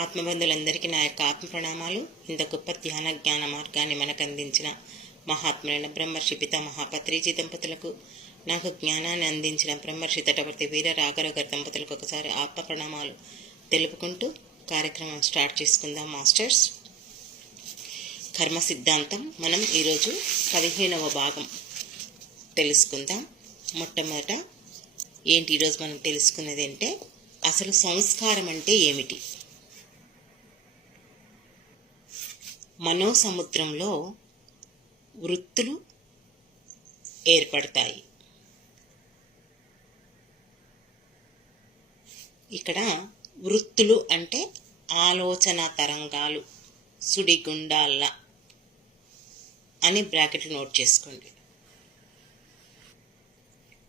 ఆత్మబంధులందరికీ నా యొక్క ఆత్మ ప్రణామాలు. ఇంత గొప్ప ధ్యాన జ్ఞాన మార్గాన్ని మనకు అందించిన మహాత్ములైన బ్రహ్మర్షి పితామహ పత్రిజీ దంపతులకు, నాకు జ్ఞానాన్ని అందించిన బ్రహ్మర్షి తటవర్తి వీర రాఘరావు గారి దంపతులకు ఒకసారి ఆత్మ ప్రణామాలు తెలుపుకుంటూ కార్యక్రమం స్టార్ట్ చేసుకుందాం. మాస్టర్స్, కర్మ సిద్ధాంతం మనం ఈరోజు 15వ భాగం తెలుసుకుందాం. మొట్టమొదట ఏంటి ఈరోజు మనం తెలుసుకున్నది అంటే, అసలు సంస్కారం అంటే ఏమిటి? మనోసముద్రంలో వృత్తులు ఏర్పడతాయి. ఇక్కడ వృత్తులు అంటే ఆలోచన తరంగాలు, సుడిగుండాల అని బ్రాకెట్లు నోట్ చేసుకోండి.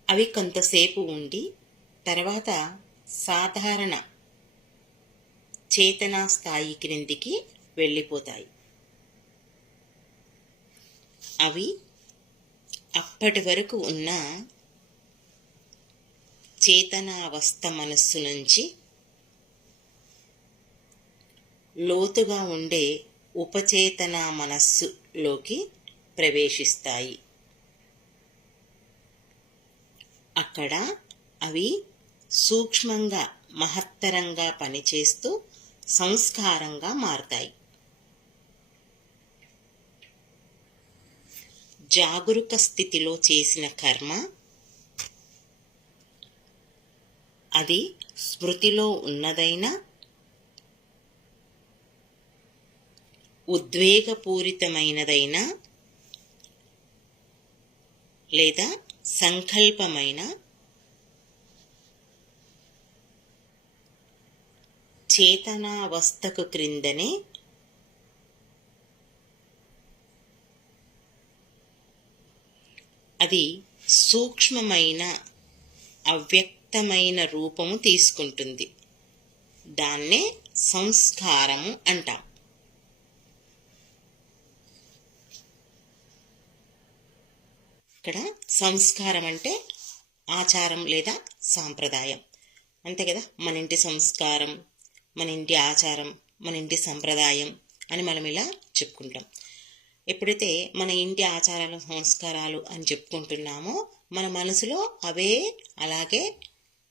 అవి కొంతసేపు ఉండి తర్వాత సాధారణ చేతనా స్థాయి క్రిందికి వెళ్ళిపోతాయి. అవి అప్పటి వరకు ఉన్న చేతనావస్థ మనస్సు నుంచి లోతుగా ఉండే ఉపచేతన మనస్సులోకి ప్రవేశిస్తాయి. అక్కడ అవి సూక్ష్మంగా మహత్తరంగా పనిచేస్తూ సంస్కారంగా మారతాయి. జాగరూక స్థితిలో చేసిన కర్మ అది స్మృతిలో ఉన్నదైనా, ఉద్వేగపూరితమైనదైనా లేదా సంకల్పమైన చేతనావస్థకు క్రిందనే అది సూక్ష్మమైన అవ్యక్తమైన రూపము తీసుకుంటుంది. దాన్నే సంస్కారము అంటాం. ఇక్కడ సంస్కారం అంటే ఆచారం లేదా సాంప్రదాయం అంతే కదా. మన ఇంటి సంస్కారం, మన ఇంటి ఆచారం, మన ఇంటి సంప్రదాయం అని మనం ఇలా చెప్పుకుంటాం. ఎప్పుడైతే మన ఇంటి ఆచారాలు సంస్కారాలు అని చెప్పుకుంటున్నామో మన మనసులో అవే అలాగే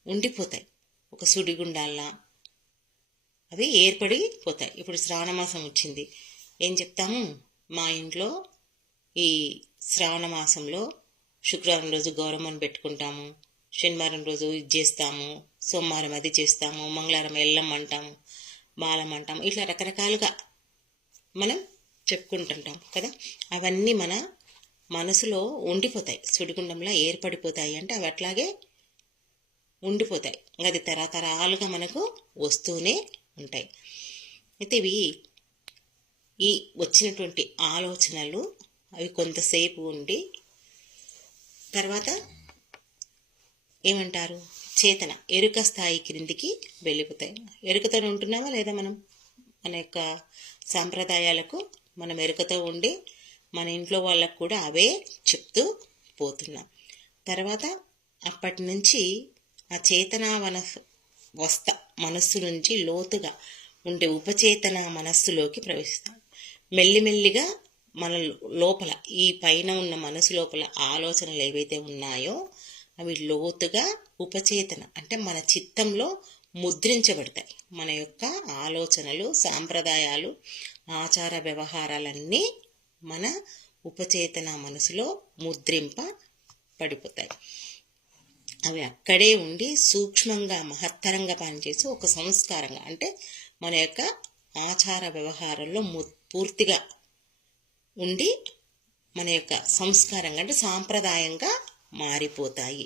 ఉండిపోతాయి. ఒక సుడిగుండాల్లా అవి ఏర్పడిపోతాయి. ఇప్పుడు శ్రావణమాసం వచ్చింది, ఏం చెప్తాము? మా ఇంట్లో ఈ శ్రావణ మాసంలో శుక్రవారం రోజు గౌరమ్మని పెట్టుకుంటాము, శనివారం రోజు ఇది చేస్తాము, సోమవారం అది చేస్తాము, మంగళవారం ఎల్లమ్మ అంటాము, బాలం అంటాము, ఇట్లా రకరకాలుగా మనం చెప్పుకుంటుంటాం కదా. అవన్నీ మన మనసులో ఉండిపోతాయి, సుడిగుండంలా ఏర్పడిపోతాయి. అంటే అవి అట్లాగే ఉండిపోతాయి, అది తరతరాలుగా మనకు వస్తూనే ఉంటాయి. అయితే ఇవి ఈ వచ్చినటువంటి ఆలోచనలు అవి కొంతసేపు ఉండి తర్వాత ఏమంటారు, చేతన ఎరుక స్థాయి క్రిందికి వెళ్ళిపోతాయి. ఎరుకతో ఉంటున్నామా లేదా? మనం మన యొక్క సాంప్రదాయాలకు మనం ఎరుకతో ఉండి మన ఇంట్లో వాళ్ళకు కూడా అవే చెప్తూ పోతున్నాం. తర్వాత అప్పటి నుంచి ఆ చేతనా మనస్సు నుంచి లోతుగా ఉండే ఉపచేతన మనస్సులోకి ప్రవేశిస్తాం. మెల్లిమెల్లిగా మన లోపల ఈ పైన ఉన్న మనసు లోపల ఆలోచనలు ఏవైతే ఉన్నాయో అవి లోతుగా ఉపచేతన అంటే మన చిత్తంలో ముద్రించబడతాయి. మన యొక్క ఆలోచనలు, సాంప్రదాయాలు, ఆచార వ్యవహారాలన్నీ మన ఉపచేతన మనసులో ముద్రింపబడిపోతాయి. అవి అక్కడే ఉండి సూక్ష్మంగా మహత్తరంగా పనిచేసి ఒక సంస్కారంగా అంటే మన యొక్క ఆచార వ్యవహారంలో పూర్తిగా ఉండి మన యొక్క సంస్కారంగా అంటే సాంప్రదాయంగా మారిపోతాయి.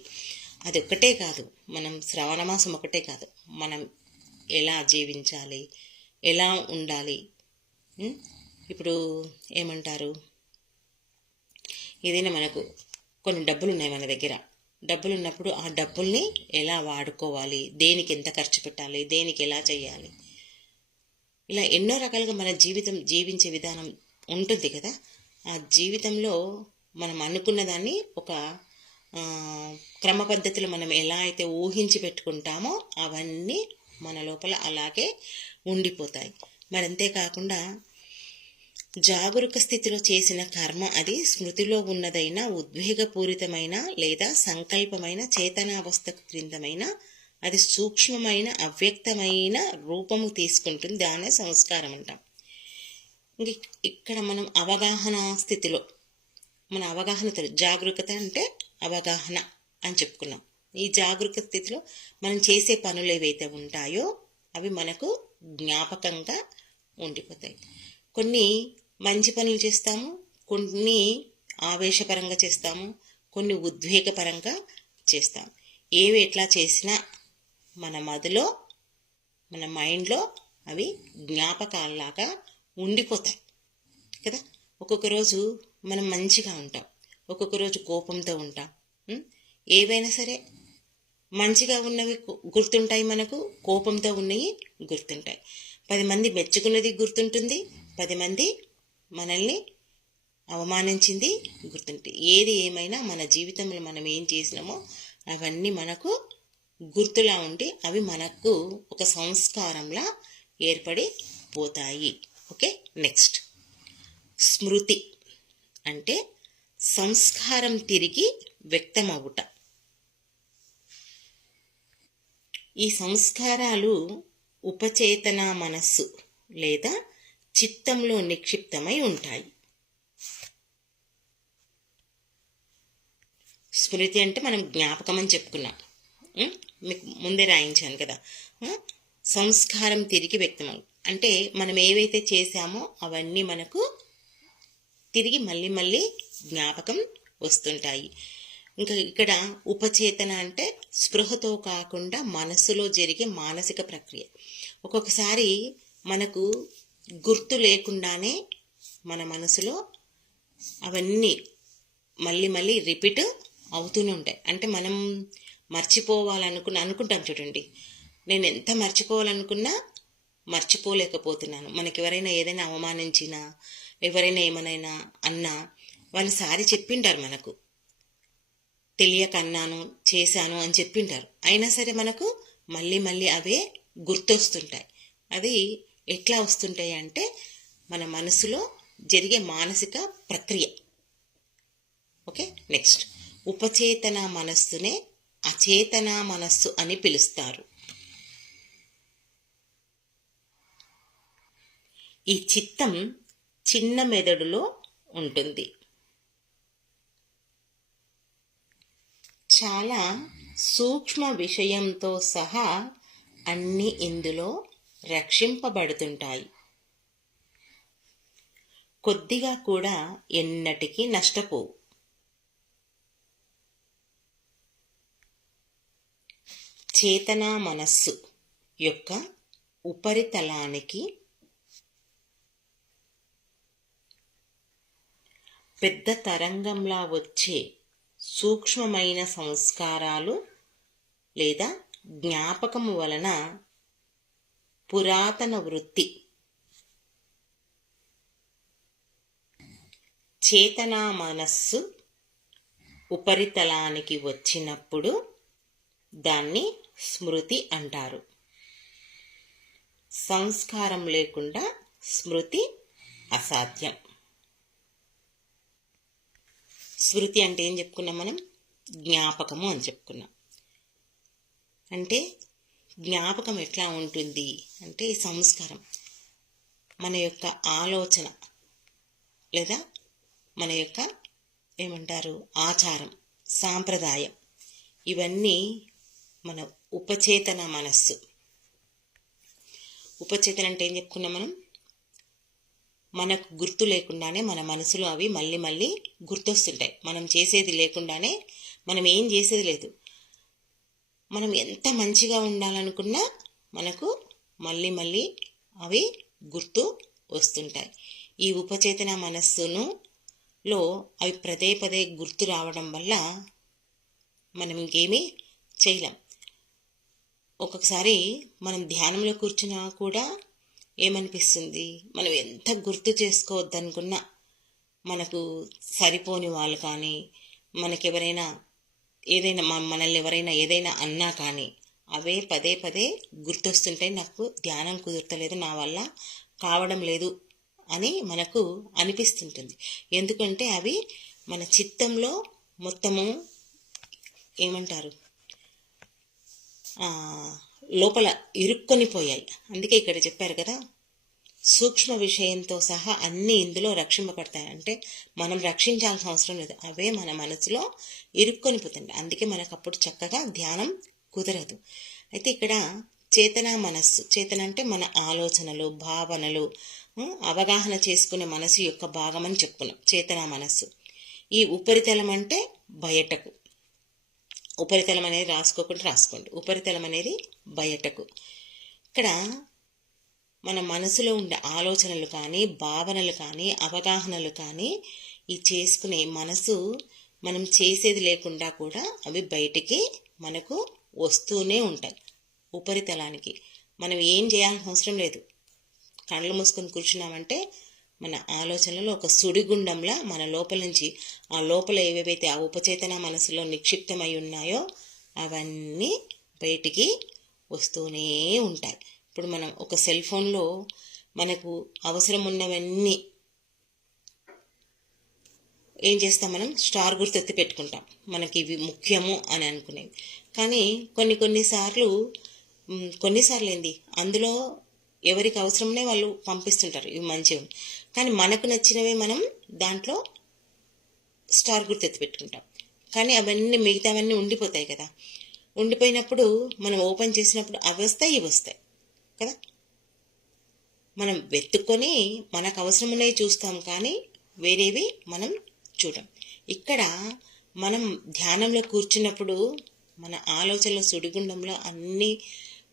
అది ఒక్కటే కాదు, మనం శ్రావణమాసం ఒకటే కాదు, మనం ఎలా జీవించాలి, ఎలా ఉండాలి. ఇప్పుడు ఏమంటారు, ఏదైనా మనకు కొన్ని డబ్బులు ఉన్నాయి మన దగ్గర, డబ్బులు ఉన్నప్పుడు ఆ డబ్బుల్ని ఎలా వాడుకోవాలి, దేనికి ఎంత ఖర్చు పెట్టాలి, దేనికి ఎలా చేయాలి, ఇలా ఎన్నో రకాలుగా మన జీవించే విధానం ఉంటుంది కదా. ఆ జీవితంలో మనం అనుకున్న దాన్ని ఒక క్రమ పద్ధతిలో మనం ఎలా అయితే ఊహించి పెట్టుకుంటామో అవన్నీ మన లోపల అలాగే ఉండిపోతాయి. మరి అంతేకాకుండా జాగరూక స్థితిలో చేసిన కర్మ అది స్మృతిలో ఉన్నదైనా, ఉద్వేగపూరితమైన లేదా సంకల్పమైన చేతనావస్థకు క్రిందమైన, అది సూక్ష్మమైన అవ్యక్తమైన రూపము తీసుకుంటుంది. దానే సంస్కారం అంటాం. ఇక్కడ మనం అవగాహన స్థితిలో, మన అవగాహనతో, జాగరూకత అంటే అవగాహన అని చెప్పుకున్నాం. ఈ జాగరూక స్థితిలో మనం చేసే పనులు ఏవైతే ఉంటాయో అవి మనకు జ్ఞాపకంగా ఉండిపోతాయి. కొన్ని మంచి పనులు చేస్తాము, కొన్ని ఆవేశపరంగా చేస్తాము, కొన్ని ఉద్వేగపరంగా చేస్తాము. ఏవి ఎట్లా చేసినా మన మదిలో, మన మైండ్లో అవి జ్ఞాపకాల్లాగా ఉండిపోతాయి కదా. ఒక్కొక్క రోజు మనం మంచిగా ఉంటాం, ఒక్కొక్క రోజు కోపంతో ఉంటాం. ఏవైనా సరే మంచిగా ఉన్నవి గుర్తుంటాయి మనకు, కోపంతో ఉన్నవి గుర్తుంటాయి. 10 మంది మెచ్చుకున్నది గుర్తుంటుంది, 10 మంది మనల్ని అవమానించింది గుర్తుంటుంది. ఏది ఏమైనా మన జీవితంలో మనం ఏం చేసినామో అవన్నీ మనకు గుర్తులా ఉండి అవి మనకు ఒక సంస్కారంలా ఏర్పడిపోతాయి. ఓకే, నెక్స్ట్ స్మృతి అంటే సంస్కారం తిరిగి వ్యక్తమవుట. ఈ సంస్కారాలు ఉపచేతన మనస్సు లేదా చిత్తంలో నిక్షిప్తమై ఉంటాయి. స్మృతి అంటే మనం జ్ఞాపకం అని చెప్పుకున్నాం, మీకు ముందే రాయించాను కదా. సంస్కారం తిరిగి వ్యక్తం అంటే మనం ఏవైతే చేశామో అవన్నీ మనకు తిరిగి మళ్ళీ మళ్ళీ జ్ఞాపకం వస్తుంటాయి. ఇంకా ఇక్కడ ఉపచేతన అంటే స్పృహతో కాకుండా మనసులో జరిగే మానసిక ప్రక్రియ. ఒక్కొక్కసారి మనకు గుర్తు లేకుండానే మన మనసులో అవన్నీ మళ్ళీ మళ్ళీ రిపీట్ అవుతూనే ఉంటాయి. అంటే మనం అనుకుంటాం చూడండి, నేను ఎంత మర్చిపోవాలనుకున్నా మర్చిపోలేకపోతున్నాను. మనకి ఎవరైనా ఏదైనా అవమానించినా, ఎవరైనా ఏమైనా అన్నా వాళ్ళు సారి చెప్పింటారు, మనకు తెలియక అన్నాను, చేశాను అని చెప్పింటారు. అయినా సరే మనకు మళ్ళీ మళ్ళీ అవే గుర్తొస్తుంటాయి. అవి ఎట్లా వస్తుంటాయి అంటే మన మనసులో జరిగే మానసిక ప్రక్రియ. ఓకే, నెక్స్ట్ ఉపచేతన మనస్సునే అచేతన మనస్సు అని పిలుస్తారు. ఈ చిత్తం చిన్న మెదడులో ఉంటుంది. చాలా సూక్ష్మ విషయంతో సహా అన్నీ ఇందులో రక్షింపబడుతుంటాయి. కొద్దిగా కూడా ఎన్నటికీ నష్టపోవు. చేతనా మనస్సు యొక్క ఉపరితలానికి పెద్ద తరంగంలా వచ్చే సూక్ష్మమైన సంస్కారాలు లేదా జ్ఞాపకము వలన పురాతన వృత్తి చేతనా మనస్సు ఉపరితలానికి వచ్చినప్పుడు దాన్ని స్మృతి అంటారు. సంస్కారం లేకుండా స్మృతి అసాధ్యం. స్మృతి అంటే ఏం చెప్పుకున్నాం మనం? జ్ఞాపకము అని చెప్పుకున్నాం. అంటే జ్ఞాపకం ఎట్లా ఉంటుంది అంటే ఈ సంస్కారం మన యొక్క ఆలోచన లేదా మన యొక్క ఏమంటారు ఆచారం, సాంప్రదాయం, ఇవన్నీ మన ఉపచేతన మనస్సు. ఉపచేతన అంటే ఏం చెప్పుకున్నాం మనం? మనకు గుర్తు లేకుండానే మన మనసులో అవి మళ్ళీ మళ్ళీ గుర్తొస్తుంటాయి. మనం చేసేది లేకుండానే, మనం ఏం చేసేది లేదు, మనం ఎంత మంచిగా ఉండాలనుకున్నా మనకు మళ్ళీ మళ్ళీ అవి గుర్తు వస్తుంటాయి. ఈ ఉపచేతన మనస్సులో అవి పదే పదే గుర్తు రావడం వల్ల మనం ఇంకేమీ చేయలేం. ఒక్కొక్కసారి మనం ధ్యానంలో కూర్చున్నా కూడా ఏమనిపిస్తుంది, మనం ఎంత గుర్తు చేసుకోవద్దనుకున్నా మనకు సరిపోని వాళ్ళు కానీ, మనకెవరైనా ఏదైనా మనల్ని ఎవరైనా ఏదైనా అన్నా కానీ అవే పదే పదే గుర్తొస్తుంటాయి. నాకు ధ్యానం కుదరతలేదు, నా వల్ల కావడం లేదు అని మనకు అనిపిస్తుంటుంది. ఎందుకంటే అవి మన చిత్తంలో మొత్తము ఏమంటారు, లోపల ఇరుక్కొని పోయాయి. అందుకే ఇక్కడ చెప్పారు కదా, సూక్ష్మ విషయంతో సహా అన్నీ ఇందులో రక్షింపబడతాయి. అంటే మనం రక్షించాల్సిన అవసరం లేదు, అవే మన మనసులో ఇరుక్కొని పోతుంది. అందుకే మనకు అప్పుడు చక్కగా ధ్యానం కుదరదు. అయితే ఇక్కడ చేతన మనస్సు, చేతన అంటే మన ఆలోచనలు, భావనలు, అవగాహన చేసుకునే మనసు యొక్క భాగం అని చెప్పుకున్నాం చేతన మనస్సు. ఈ ఉపరితలం అంటే బయటకు, ఉపరితలం అనేది రాసుకోకుండా రాసుకోండి, ఉపరితలం అనేది బయటకు. ఇక్కడ మన మనసులో ఉండే ఆలోచనలు కానీ, భావనలు కానీ, అవగాహనలు కానీ, ఈ చేసుకునే మనసు మనం చేసేది లేకుండా కూడా అవి బయటికి మనకు వస్తూనే ఉంటాయి. ఉపరితలానికి మనం ఏం చేయాల్సిన అవసరం లేదు. కళ్ళు మూసుకొని కూర్చున్నామంటే మన ఆలోచనలో ఒక సుడిగుండంలా మన లోపల నుంచి, ఆ లోపల ఏవేవైతే ఆ ఉపచేతన మనసులో నిక్షిప్తమై ఉన్నాయో అవన్నీ బయటికి వస్తూనే ఉంటాయి. ఇప్పుడు మనం ఒక సెల్ ఫోన్లో మనకు అవసరం ఉన్నవన్నీ ఏం చేస్తాం, మనం స్టార్ గుర్తు ఎత్తి పెట్టుకుంటాం, మనకి ఇవి ముఖ్యము అని అనుకునేవి. కానీ కొన్నిసార్లు ఏంది, అందులో ఎవరికి అవసరమే వాళ్ళు పంపిస్తుంటారు, ఇవి మంచివి. కానీ మనకు నచ్చినవే మనం దాంట్లో స్టార్ గుర్తు ఎత్తి పెట్టుకుంటాం. కానీ అవన్నీ మిగతావన్నీ ఉండిపోతాయి కదా. ఉండిపోయినప్పుడు మనం ఓపెన్ చేసినప్పుడు అవి వస్తాయి, ఇవి వస్తాయి కదా. మనం వెతుక్కొని మనకు అవసరం ఉన్నవి చూస్తాం, కానీ వేరేవి మనం చూడం. ఇక్కడ మనం ధ్యానంలో కూర్చున్నప్పుడు మన ఆలోచనల సుడిగుండంలో అన్నీ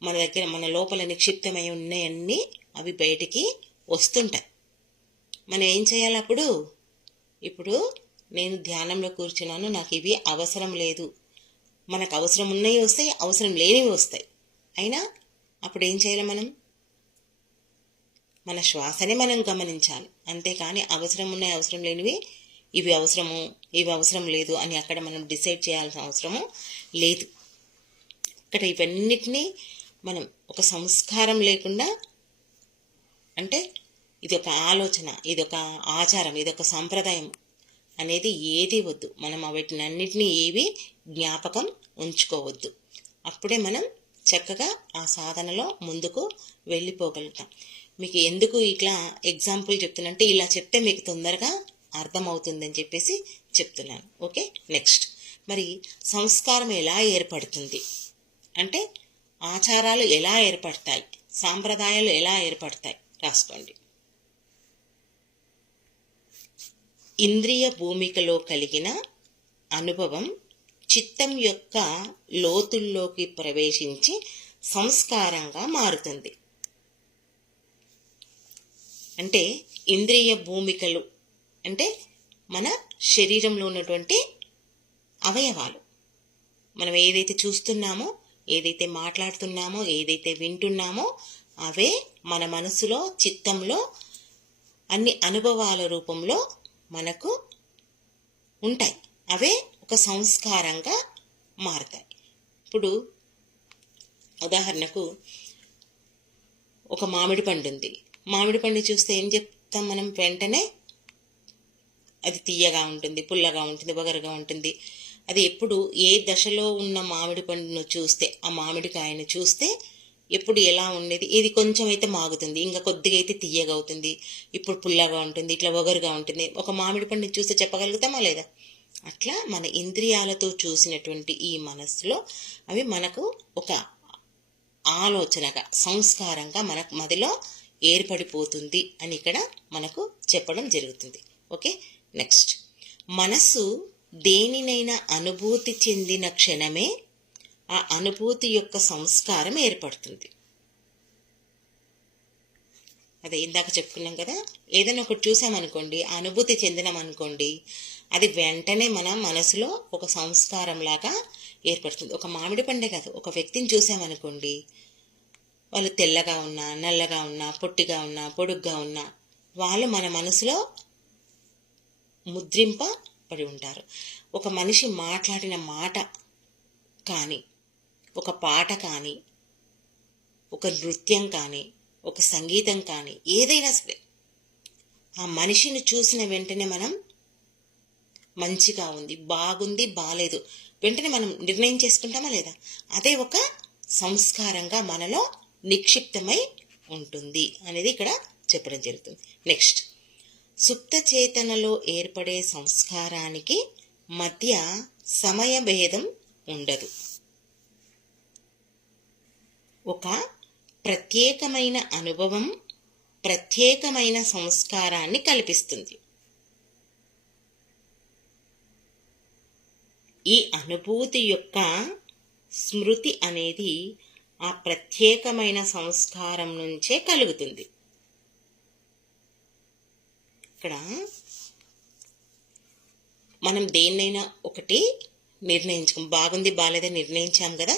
మన దగ్గర, మన లోపల నిక్షిప్తమై ఉన్నాయన్నీ అవి బయటికి వస్తుంటాయి. మనం ఏం చేయాలి అప్పుడు? ఇప్పుడు నేను ధ్యానంలో కూర్చున్నాను, నాకు ఇవి అవసరం లేదు, మనకు అవసరం ఉన్నవి వస్తాయి, అవసరం లేనివి వస్తాయి. అయినా అప్పుడు ఏం చేయాలి, మనం మన శ్వాసనే మనం గమనించాలి. అంతేకాని అవసరం ఉన్నాయి, అవసరం లేనివి, ఇవి అవసరము, ఇవి అవసరం లేదు అని అక్కడ మనం డిసైడ్ చేయాల్సిన అవసరము లేదు. ఇక్కడ ఇవన్నిటినీ మనం ఒక సంస్కారం లేకుండా, అంటే ఇది ఒక ఆలోచన, ఇదొక ఆచారం, ఇదొక సంప్రదాయం అనేది ఏది వద్దు. మనం వాటినన్నిటినీ ఏవి జ్ఞాపకం ఉంచుకోవద్దు. అప్పుడే మనం చక్కగా ఆ సాధనలో ముందుకు వెళ్ళిపోగలుగుతాం. మీకు ఎందుకు ఇట్లా ఎగ్జాంపుల్ చెప్తున్నంటే, ఇలా చెప్తే మీకు తొందరగా అర్థమవుతుందని చెప్పేసి చెప్తున్నాను. ఓకే, నెక్స్ట్ మరి సంస్కారం ఎలా ఏర్పడుతుంది అంటే, ఆచారాలు ఎలా ఏర్పడతాయి, సాంప్రదాయాలు ఎలా ఏర్పడతాయి రాసుకోండి. ఇంద్రియ భూమికలో కలిగిన అనుభవం చిత్తం యొక్క లోతుల్లోకి ప్రవేశించి సంస్కారంగా మారుతుంది. అంటే ఇంద్రియ భూమికలు అంటే మన శరీరంలో ఉన్నటువంటి అవయవాలు. మనం ఏదైతే చూస్తున్నామో, ఏదైతే మాట్లాడుతున్నామో, ఏదైతే వింటున్నామో అవే మన మనసులో, చిత్తంలో అన్ని అనుభవాల రూపంలో మనకు ఉంటాయి. అవే ఒక సంస్కారంగా మారుతాయి. ఇప్పుడు ఉదాహరణకు ఒక మామిడి పండు ఉంది. మామిడి పండు చూస్తే ఏం చెప్తాం మనం? వెంటనే అది తీయగా ఉంటుంది, పుల్లగా ఉంటుంది, వగరుగా ఉంటుంది. అది ఎప్పుడు ఏ దశలో ఉన్న మామిడి పండును చూస్తే, ఆ మామిడికాయను చూస్తే ఎప్పుడు ఎలా ఉండేది, ఇది కొంచెం అయితే మాగుతుంది, ఇంకా కొద్దిగా అయితే తీయగా అవుతుంది, ఇప్పుడు పుల్లగా ఉంటుంది, ఇట్లా వగరుగా ఉంటుంది. ఒక మామిడి పండుని చూస్తే చెప్పగలుగుతామా లేదా? అట్లా మన ఇంద్రియాలతో చూసినటువంటి ఈ మనస్సులో అవి మనకు ఒక ఆలోచనగా, సంస్కారంగా మనకు మదిలో ఏర్పడిపోతుంది అని ఇక్కడ మనకు చెప్పడం జరుగుతుంది. ఓకే, నెక్స్ట్ మనస్సు దేనినైనా అనుభూతి చెందిన క్షణమే ఆ అనుభూతి యొక్క సంస్కారం ఏర్పడుతుంది. అదే ఇందాక చెప్పుకున్నాం కదా, ఏదైనా ఒకటి చూసామనుకోండి, ఆ అనుభూతి చెందినామనుకోండి, అది వెంటనే మన మనసులో ఒక సంస్కారం లాగా ఏర్పడుతుంది. ఒక మామిడి పండే కాదు, ఒక వ్యక్తిని చూసామనుకోండి, వాళ్ళు తెల్లగా ఉన్నా, నల్లగా ఉన్నా, పొట్టిగా ఉన్నా, పొడుగ్గా ఉన్నా, వాళ్ళు మన మనసులో ముద్రింపబడి ఉంటారు. ఒక మనిషి మాట్లాడిన మాట కానీ, ఒక పాట కానీ, ఒక నృత్యం కానీ, ఒక సంగీతం కానీ, ఏదైనా సరే ఆ మనిషిని చూసిన వెంటనే మనం మంచిగా ఉంది, బాగుంది, బాలేదు వెంటనే మనం నిర్ణయం చేసుకుంటామా లేదా? అదే ఒక సంస్కారంగా మనలో నిక్షిప్తమై ఉంటుంది అనేది ఇక్కడ చెప్పడం జరుగుతుంది. నెక్స్ట్, సుప్త చేతనలో ఏర్పడే సంస్కారానికి మధ్య సమయ భేదం ఉండదు. ఒక ప్రత్యేకమైన అనుభవం ప్రత్యేకమైన సంస్కారాన్ని కల్పిస్తుంది. ఈ అనుభూతి యొక్క స్మృతి అనేది ఆ ప్రత్యేకమైన సంస్కారం నుంచే కలుగుతుంది. ఇక్కడ మనం దేన్నైనా ఒకటి నిర్ణయించుకోం, బాగుంది బాలేదని నిర్ణయించాం కదా,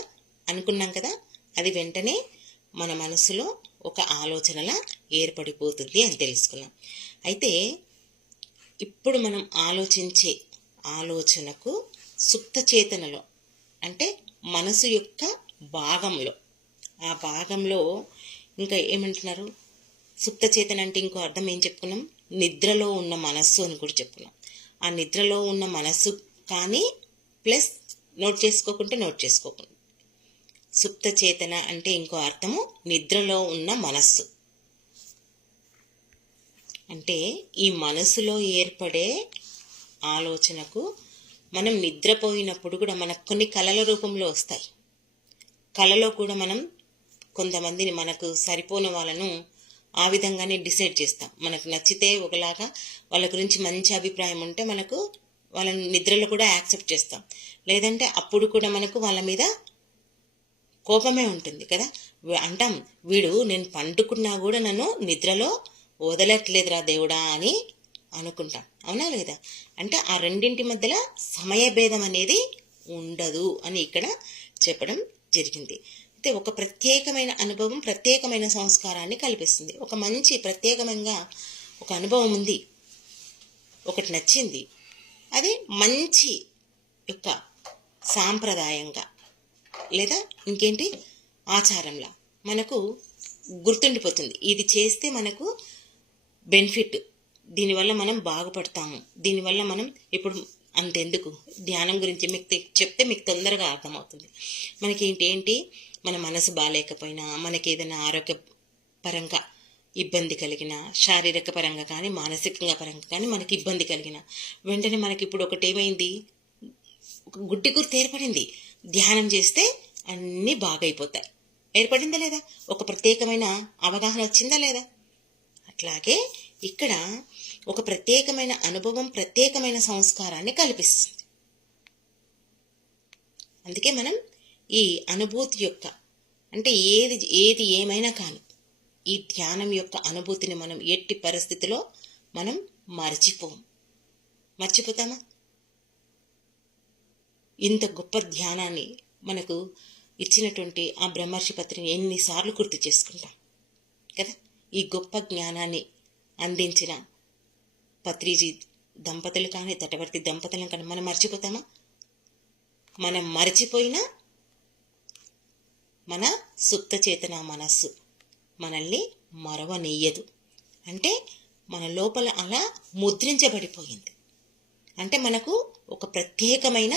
అనుకున్నాం కదా, అది వెంటనే మన మనసులో ఒక ఆలోచనలా ఏర్పడిపోతుంది అని తెలుసుకున్నాం. అయితే ఇప్పుడు మనం ఆలోచించే ఆలోచనకు సుప్త చేతనలో అంటే మనసు యొక్క భాగంలో, ఆ భాగంలో ఇంకా ఏమంటున్నారు, సుప్త చేతన అంటే ఇంకో అర్థం ఏం చెప్పుకున్నాం, నిద్రలో ఉన్న మనస్సు అని కూడా చెప్పుకున్నాం. ఆ నిద్రలో ఉన్న మనస్సు కానీ ప్లస్ నోట్ చేసుకోకుండా సుప్త చేతన అంటే ఇంకో అర్థము నిద్రలో ఉన్న మనస్సు. అంటే ఈ మనసులో ఏర్పడే ఆలోచనకు మనం నిద్రపోయినప్పుడు కూడా మనకు కొన్ని కళల రూపంలో వస్తాయి. కళలో కూడా మనం కొంతమందిని, మనకు సరిపోని వాళ్ళను ఆ విధంగానే డిసైడ్ చేస్తాం. మనకు నచ్చితే ఒకలాగా, వాళ్ళ గురించి మంచి అభిప్రాయం ఉంటే మనకు వాళ్ళని నిద్రలో కూడా యాక్సెప్ట్ చేస్తాం. లేదంటే అప్పుడు కూడా మనకు వాళ్ళ మీద కోపమే ఉంటుంది కదా, అంటాం వీడు నేను పండుకున్నా కూడా నన్ను నిద్రలో వదలట్లేదురా దేవుడా అని అనుకుంటాం, అవునా లేదా? అంటే ఆ రెండింటి మధ్యలో సమయభేదం అనేది ఉండదు అని ఇక్కడ చెప్పడం జరిగింది. అయితే ఒక ప్రత్యేకమైన అనుభవం ప్రత్యేకమైన సంస్కారాన్ని కల్పిస్తుంది. ఒక మంచి ప్రత్యేకమైన ఒక అనుభవం ఉంది, ఒకటి నచ్చింది, అది మంచి యొక్క సాంప్రదాయంగా లేదా ఇంకేంటి ఆచారంలా మనకు గుర్తుండిపోతుంది. ఇది చేస్తే మనకు బెనిఫిట్, దీనివల్ల మనం బాగుపడతాము, దీనివల్ల మనం ఇప్పుడు అంతెందుకు ధ్యానం గురించి మీకు చెప్తే మీకు తొందరగా అర్థమవుతుంది. మనకేంటి మన మనసు బాగాలేకపోయినా, మనకి ఏదైనా ఆరోగ్యపరంగా ఇబ్బంది కలిగిన, శారీరక పరంగా కానీ మానసికంగా పరంగా కానీ మనకి ఇబ్బంది కలిగిన వెంటనే మనకి ఇప్పుడు ఒకటి ఏమైంది, ఒక గుడ్డి గుర్తు ఏర్పడింది, ధ్యానం చేస్తే అన్నీ బాగైపోతాయి. ఏర్పడిందా లేదా? ఒక ప్రత్యేకమైన అవగాహన వచ్చిందా లేదా? అట్లాగే ఇక్కడ ఒక ప్రత్యేకమైన అనుభవం ప్రత్యేకమైన సంస్కారాన్ని కల్పిస్తుంది. అందుకే మనం ఈ అనుభూతి యొక్క అంటే ఏది ఏమైనా కానీ ఈ ధ్యానం యొక్క అనుభూతిని మనం ఎట్టి పరిస్థితిలో మనం మర్చిపోతామా? ఇంత గొప్ప ధ్యానాన్ని మనకు ఇచ్చినటువంటి ఆ బ్రహ్మర్షి పత్రిని ఎన్నిసార్లు గుర్తు చేసుకుంటాం కదా. ఈ గొప్ప జ్ఞానాన్ని అందించిన పత్రిజీ దంపతులు కానీ తటవర్తి దంపతులను కానీ మనం మర్చిపోతామా? మనం మర్చిపోయినా మన సుప్త చేతన మనస్సు మనల్ని మరవనీయదు. అంటే మన లోపల అలా ముద్రించబడిపోయింది. అంటే మనకు ఒక ప్రత్యేకమైన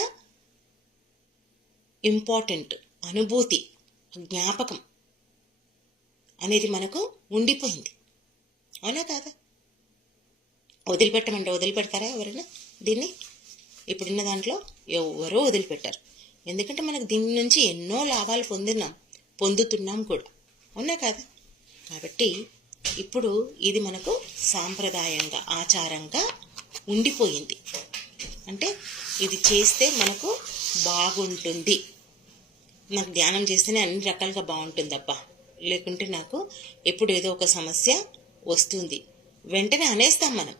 ఇంపార్టెంట్ అనుభూతి, జ్ఞాపకం అనేది మనకు ఉండిపోయింది, అవునా కాదా? వదిలిపెట్టమంటే వదిలిపెడతారా ఎవరైనా దీన్ని? ఇప్పుడున్న దాంట్లో ఎవరో వదిలిపెట్టారు. ఎందుకంటే మనకు దీని నుంచి ఎన్నో లాభాలు పొందుతున్నాం కూడా, అవునా కాదా? కాబట్టి ఇప్పుడు ఇది మనకు సాంప్రదాయంగా ఆచారంగా ఉండిపోయింది. అంటే ఇది చేస్తే మనకు బాగుంటుంది, నాకు ధ్యానం చేస్తేనే అన్ని రకాలుగా బాగుంటుందబ్బా, లేకుంటే నాకు ఎప్పుడు ఏదో ఒక సమస్య వస్తుంది వెంటనే అనేస్తాం మనం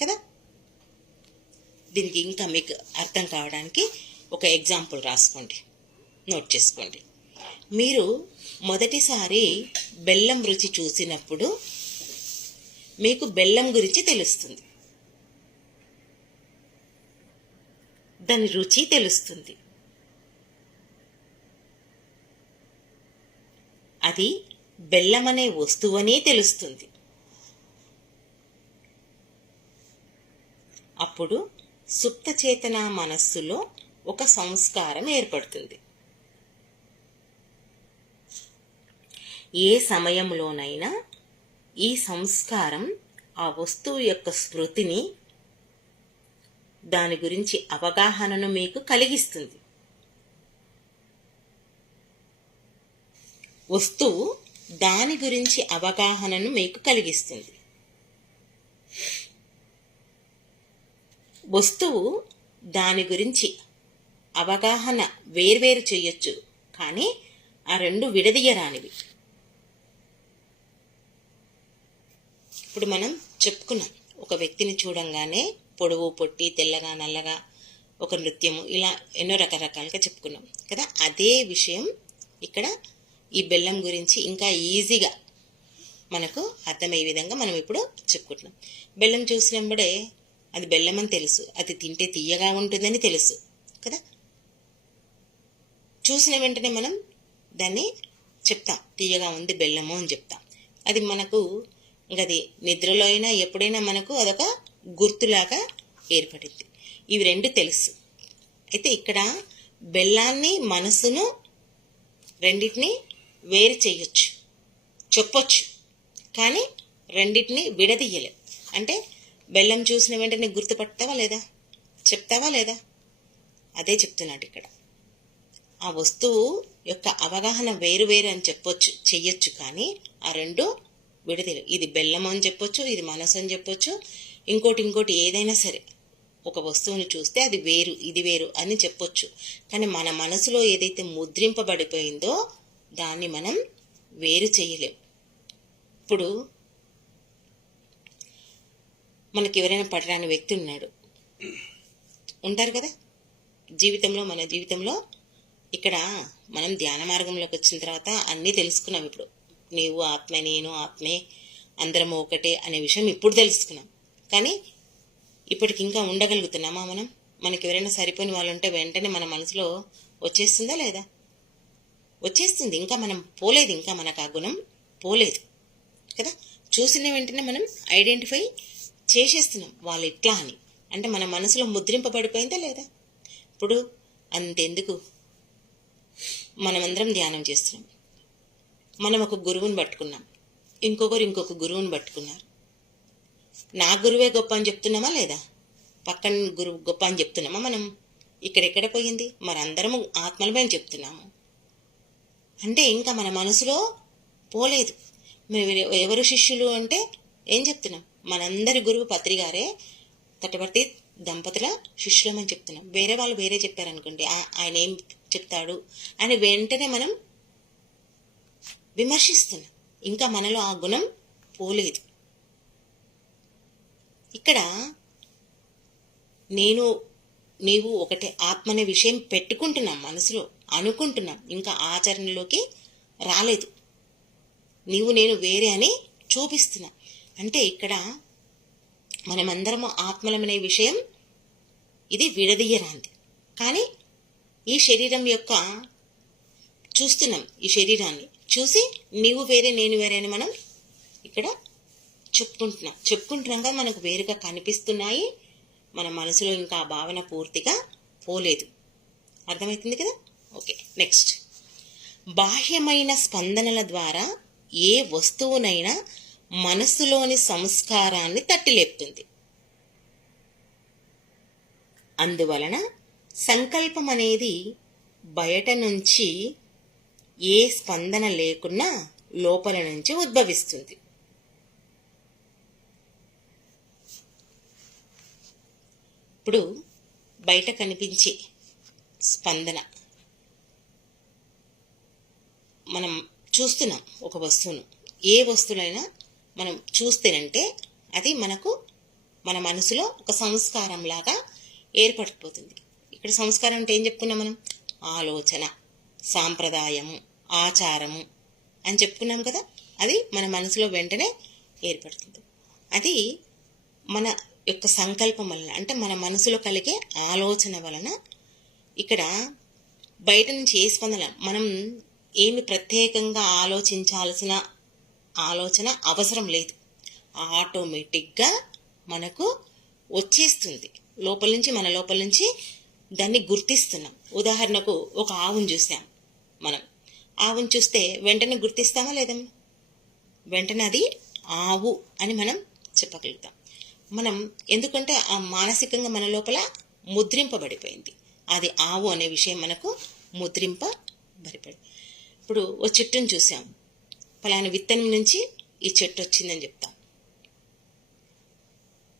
కదా. దీనికి ఇంకా మీకు అర్థం కావడానికి ఒక ఎగ్జాంపుల్ రాసుకోండి, నోట్ చేసుకోండి. మీరు మొదటిసారి బెల్లం రుచి చూసినప్పుడు మీకు బెల్లం గురించి తెలుస్తుంది, దాని రుచి తెలుస్తుంది. అది బెల్లమనే వస్తువనే తెలుస్తుంది. అప్పుడు సుప్త చేతన మనస్సులో ఒక సంస్కారం ఏర్పడుతుంది. ఏ సమయంలోనైనా ఈ సంస్కారం ఆ వస్తువు యొక్క స్మృతిని, దాని గురించి అవగాహనను మీకు కలిగిస్తుంది. వస్తువు దాని గురించి అవగాహనను మీకు కలిగిస్తుంది. వస్తువు దాని గురించి అవగాహన వేర్వేరు చేయొచ్చు, కానీ ఆ రెండు విడదీయరానివి. ఇప్పుడు మనం చెప్పుకున్నాం, ఒక వ్యక్తిని చూడంగానే పొడవు, పొట్టి, తెల్లగా, నల్లగా, ఒక నృత్యము, ఇలా ఎన్నో రకరకాలుగా చెప్పుకున్నాం కదా. అదే విషయం ఇక్కడ ఈ బెల్లం గురించి ఇంకా ఈజీగా మనకు అర్థమయ్యే విధంగా మనం ఇప్పుడు చెప్పుకుంటున్నాం. బెల్లం చూసినప్పుడే అది బెల్లం అని తెలుసు, అది తింటే తీయగా ఉంటుందని తెలుసు కదా. చూసిన వెంటనే మనం దాన్ని చెప్తాం, తీయగా ఉంది బెల్లము అని చెప్తాం. అది మనకు ఇంకా అది నిద్రలో అయినా ఎప్పుడైనా మనకు అదొక గుర్తులాగా ఏర్పడింది. ఇవి రెండు తెలుసు. అయితే ఇక్కడ బెల్లాన్ని, మనసును రెండింటిని వేరు చేయొచ్చు, చెప్పొచ్చు, కానీ రెండింటిని విడదీయలేం. అంటే బెల్లం చూసిన వెంటనే గుర్తుపడతావా లేదా, చెప్తావా లేదా, అదే చెప్తున్నాడు ఇక్కడ. ఆ వస్తువు యొక్క అవగాహన వేరు వేరు అని చెప్పొచ్చు, చెయ్యొచ్చు, కానీ ఆ రెండు విడదీయలేం. ఇది బెల్లం అని చెప్పొచ్చు, ఇది మనసు అని చెప్పొచ్చు, ఇంకోటి ఏదైనా సరే. ఒక వస్తువుని చూస్తే అది వేరు, ఇది వేరు అని చెప్పొచ్చు, కానీ మన మనసులో ఏదైతే ముద్రింపబడిపోయిందో దాన్ని మనం వేరు చేయలేం. ఇప్పుడు మనకి ఎవరైనా పడరాని వ్యక్తి ఉంటారు కదా జీవితంలో. మన జీవితంలో ఇక్కడ మనం ధ్యాన మార్గంలోకి వచ్చిన తర్వాత అన్నీ తెలుసుకున్నాం. ఇప్పుడు నీవు ఆత్మే, నేను ఆత్మే, అందరము ఒకటే అనే విషయం ఇప్పుడు తెలుసుకున్నాం. కానీ ఇప్పటికి ఇంకా ఉండగలుగుతున్నామా మనం? మనకి ఎవరైనా సరిపోయిన వాళ్ళు ఉంటే వెంటనే మన మనసులో వచ్చేస్తుందా లేదా? వచ్చేస్తుంది. ఇంకా మనం పోలేదు, ఇంకా మనకు ఆ గుణం పోలేదు కదా. చూసిన వెంటనే మనం ఐడెంటిఫై చేసేస్తున్నాం వాళ్ళు ఇట్లా అని. అంటే మన మనసులో ముద్రింపబడిపోయిందా లేదా? ఇప్పుడు అంతెందుకు, మనమందరం ధ్యానం చేస్తున్నాం, మనం ఒక గురువుని పట్టుకున్నాం, ఇంకొక గురువుని పట్టుకున్నారు. నా గురువే గొప్ప అని చెప్తున్నామా లేదా? పక్కన గురువు గొప్ప అని చెప్తున్నామా మనం? ఇక్కడెక్కడ పోయింది? మరి అందరము ఆత్మలమని చెప్తున్నాము. అంటే ఇంకా మన మనసులో పోలేదు. మేము ఎవరు శిష్యులు అంటే ఏం చెప్తున్నాం? మనందరి గురువు పత్రి గారే, తటవర్తి దంపతుల శిష్యులమని చెప్తున్నాం. వేరే వాళ్ళు వేరే చెప్పారనుకోండి, ఆయన ఏం చెప్తాడు అని వెంటనే మనం విమర్శిస్తున్నాం. ఇంకా మనలో ఆ గుణం పోలేదు. ఇక్కడ నేను నీవు ఒకటే ఆత్మ అనే విషయం పెట్టుకుంటున్నాం, మనసులో అనుకుంటున్నాం, ఇంకా ఆచరణలోకి రాలేదు. నీవు నేను వేరే అని చూపిస్తున్నా. అంటే ఇక్కడ మనమందరము ఆత్మలమనే విషయం ఇది విడదీయరాంది. కానీ ఈ శరీరం యొక్క చూస్తున్నాం, ఈ శరీరాన్ని చూసి నీవు వేరే నేను వేరే అని మనం ఇక్కడ చెప్పుకుంటున్నాం కదా, మనకు వేరుగా కనిపిస్తున్నాయి. మన మనసులో ఇంకా ఆ భావన పూర్తిగా పోలేదు. అర్థమవుతుంది కదా. Okay, next. బాహ్యమైన స్పందనల ద్వారా ఏ వస్తువునైనా మనస్సులోని సంస్కారాన్ని తట్టిలేపుతుంది. అందువలన సంకల్పం అనేది బయట నుంచి ఏ స్పందన లేకున్నా లోపల నుంచి ఉద్భవిస్తుంది. ఇప్పుడు బయట కనిపించే స్పందన, మనం చూస్తున్నాం ఒక వస్తువును, ఏ వస్తువునైనా మనం చూస్తేనంటే అది మనకు మన మనసులో ఒక సంస్కారం లాగా ఏర్పడిపోతుంది. ఇక్కడ సంస్కారం అంటే ఏం చెప్పుకున్నాం మనం? ఆలోచన, సాంప్రదాయము, ఆచారము అని చెప్పుకున్నాం కదా. అది మన మనసులో వెంటనే ఏర్పడుతుంది. అది మన యొక్క సంకల్పం వలన, అంటే మన మనసులో కలిగే ఆలోచన వలన ఇక్కడ బయట నుంచి ఏ స్పందన, మనం ఏమి ప్రత్యేకంగా ఆలోచించాల్సిన ఆలోచన అవసరం లేదు. ఆటోమేటిక్గా మనకు వచ్చేస్తుంది. మన లోపల నుంచి దాన్ని గుర్తిస్తున్నాం. ఉదాహరణకు ఒక ఆవును చూసాం. మనం ఆవును చూస్తే వెంటనే గుర్తిస్తామా లేదా? వెంటనే అది ఆవు అని మనం చెప్పగలుగుతాం. మనం ఎందుకంటే ఆ మానసికంగా మన లోపల ముద్రింపబడిపోయింది. అది ఆవు అనే విషయం మనకు ముద్రింపబడిపోయింది. ఇప్పుడు ఓ చెట్టును చూసాం. పలానా విత్తనం నుంచి ఈ చెట్టు వచ్చిందని చెప్తాం.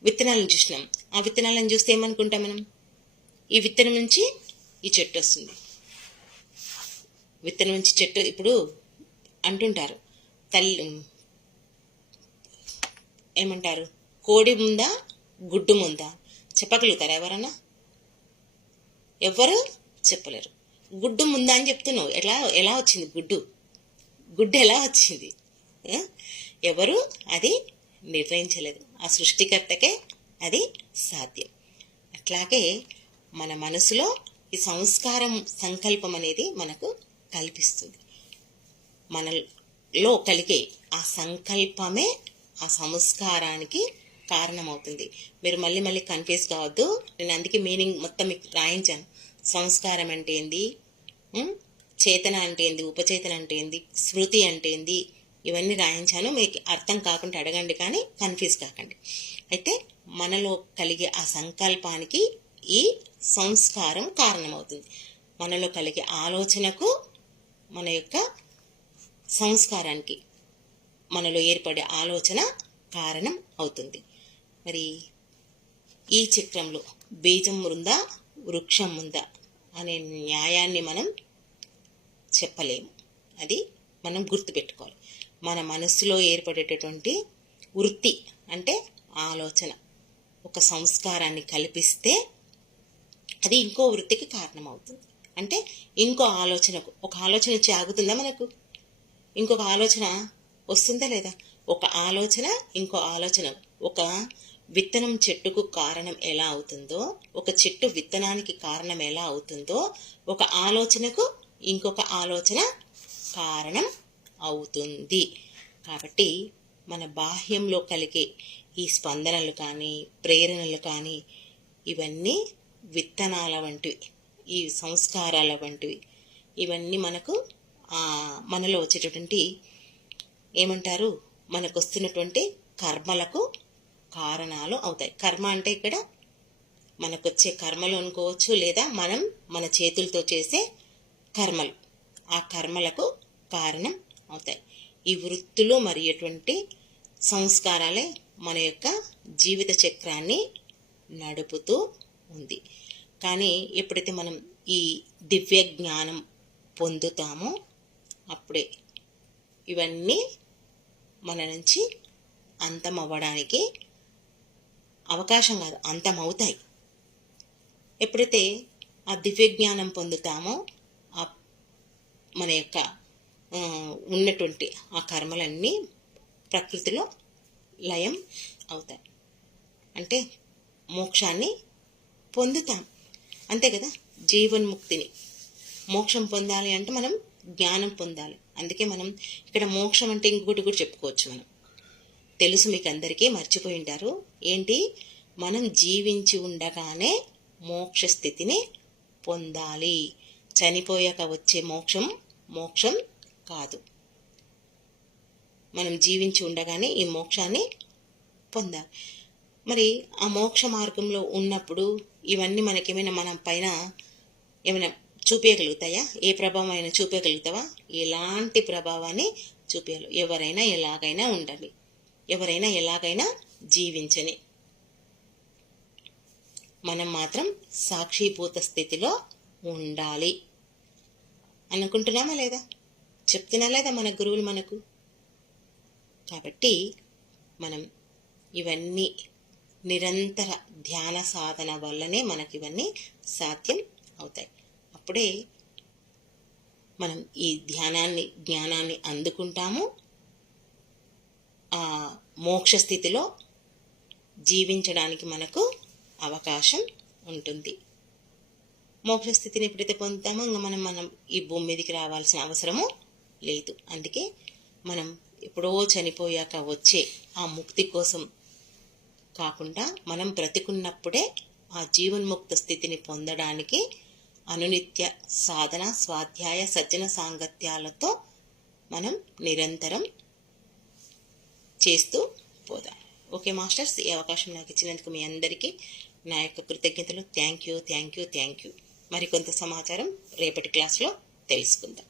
విత్తనాలను చూసినాం. ఆ విత్తనాలను చూస్తే ఏమనుకుంటాం మనం? ఈ విత్తనం నుంచి ఈ చెట్టు వస్తుంది. విత్తనం నుంచి చెట్టు. ఇప్పుడు అంటుంటారు, ఏమంటారు, కోడి ముందా గుడ్డు ముందా? చెప్పగలుగుతారా ఎవరన్నా? ఎవ్వరు చెప్పలేరు. గుడ్డు ముందా అని చెప్తున్నావు. ఎలా వచ్చింది గుడ్డు ఎలా వచ్చింది? ఎవరు అది నిర్ణయించలేదు. ఆ సృష్టికర్తకే అది సాధ్యం. అట్లాగే మన మనసులో ఈ సంకల్పం అనేది మనకు కల్పిస్తుంది. మనలో కలిగే ఆ సంకల్పమే ఆ సంస్కారానికి కారణమవుతుంది. మీరు మళ్ళీ కన్ఫ్యూజ్ కావద్దు. నేను అందుకే మీనింగ్ మొత్తం మీకు రాయించాను. సంస్కారం అంటే ఏంది, చేతన అంటే ఏంది, ఉపచేతన అంటే ఏంది, స్మృతి అంటే ఏంది, ఇవన్నీ రాయించాను. మీకు అర్థం కాకుండా అడగండి, కానీ కన్ఫ్యూజ్ కాకండి. అయితే మనలో కలిగే ఆ సంకల్పానికి ఈ సంస్కారం కారణమవుతుంది. మనలో కలిగే ఆలోచనకు మన యొక్క సంస్కారానికి మనలో ఏర్పడే ఆలోచన కారణం అవుతుంది. మరి ఈ చక్రంలో బీజం ఉందా వృక్షం ఉందా అనే న్యాయాన్ని మనం చెప్పలేము. అది మనం గుర్తుపెట్టుకోవాలి. మన మనస్సులో ఏర్పడేటటువంటి వృత్తి అంటే ఆలోచన ఒక సంస్కారాన్ని కల్పిస్తే అది ఇంకో వృత్తికి కారణమవుతుంది. అంటే ఇంకో ఆలోచనకు, ఒక ఆలోచన వచ్చి ఆగుతుందా మనకు? ఇంకొక ఆలోచన వస్తుందా లేదా? ఒక ఆలోచన ఇంకో ఆలోచన. ఒక విత్తనం చెట్టుకు కారణం ఎలా అవుతుందో, ఒక చెట్టు విత్తనానికి కారణం ఎలా అవుతుందో, ఒక ఆలోచనకు ఇంకొక ఆలోచన కారణం అవుతుంది. కాబట్టి మన బాహ్యంలో కలిగే ఈ స్పందనలు కానీ ప్రేరణలు కానీ ఇవన్నీ విత్తనాల వంటివి, ఈ సంస్కారాల వంటివి. ఇవన్నీ మనలో వచ్చేటటువంటి ఏమంటారు, మనకు వస్తున్నటువంటి కర్మలకు కారణాలు అవుతాయి. కర్మ అంటే ఇక్కడ మనకొచ్చే కర్మలు అనుకోవచ్చు, లేదా మనం మన చేతులతో చేసే కర్మలు, ఆ కర్మలకు కారణం అవుతాయి. ఈ వృత్తులు మరియటువంటి సంస్కారాలే మన యొక్క జీవిత చక్రాన్ని నడుపుతూ ఉంది. కానీ ఎప్పుడైతే మనం ఈ దివ్య జ్ఞానం పొందుతామో అప్పుడే ఇవన్నీ మన నుంచి అంతమవ్వడానికి అవకాశం కాదు, అంతమవుతాయి. ఎప్పుడైతే ఆ దివ్య జ్ఞానం పొందుతామో మన యొక్క ఉన్నటువంటి ఆ కర్మలన్నీ ప్రకృతిలో లయం అవుతాయి. అంటే మోక్షాన్ని పొందుతాం, అంతే కదా. జీవన్ముక్తిని, మోక్షం పొందాలి అంటే మనం జ్ఞానం పొందాలి. అందుకే మనం ఇక్కడ మోక్షం అంటే ఇంకొకటి కూడా చెప్పుకోవచ్చు. మనం తెలుసు, మీకు అందరికీ మర్చిపోయి ఉంటారు. ఏంటి? మనం జీవించి ఉండగానే మోక్ష స్థితిని పొందాలి. చనిపోయాక వచ్చే మోక్షం కాదు. మనం జీవించి ఉండగానే ఈ మోక్షాన్ని పొందాలి. మరి ఆ మోక్ష మార్గంలో ఉన్నప్పుడు ఇవన్నీ మనకేమైనా మన పైన ఏమైనా చూపించగలుగుతాయా? ఏ ప్రభావం అయినా చూపించగలుగుతావా? ఎలాంటి ప్రభావాన్ని చూపించాలి? ఎవరైనా ఎలాగైనా ఉండాలి, ఎవరైనా ఎలాగైనా జీవించని, మనం మాత్రం సాక్షిభూత స్థితిలో ఉండాలి అనుకుంటున్నామా లేదా? చెప్తున్నా లేదా మన గురువులు మనకు? కాబట్టి మనం ఇవన్నీ నిరంతర ధ్యాన సాధన వల్లనే మనకి ఇవన్నీ సాధ్యం అవుతాయి. అప్పుడే మనం ఈ జ్ఞానాన్ని అందుకుంటాము. ఆ మోక్ష స్థితిలో జీవించడానికి మనకు అవకాశం ఉంటుంది. మోక్ష స్థితిని ఎప్పుడైతే పొందుతామో ఇంకా మనం ఈ భూమి మీదకి రావాల్సిన అవసరము లేదు. అందుకే మనం ఎప్పుడో చనిపోయాక వచ్చే ఆ ముక్తి కోసం కాకుండా మనం బ్రతికున్నప్పుడే ఆ జీవన్ముక్త స్థితిని పొందడానికి అనునిత్య సాధన, స్వాధ్యాయ, సజ్జన సాంగత్యాలతో మనం నిరంతరం చేస్తూ పోదాం. ఓకే మాస్టర్స్, ఈ అవకాశం నాకు ఇచ్చినందుకు మీ అందరికీ నా యొక్క కృతజ్ఞతలు. Thank you. మరికొంత సమాచారం రేపటి క్లాస్లో తెలుసుకుందాం.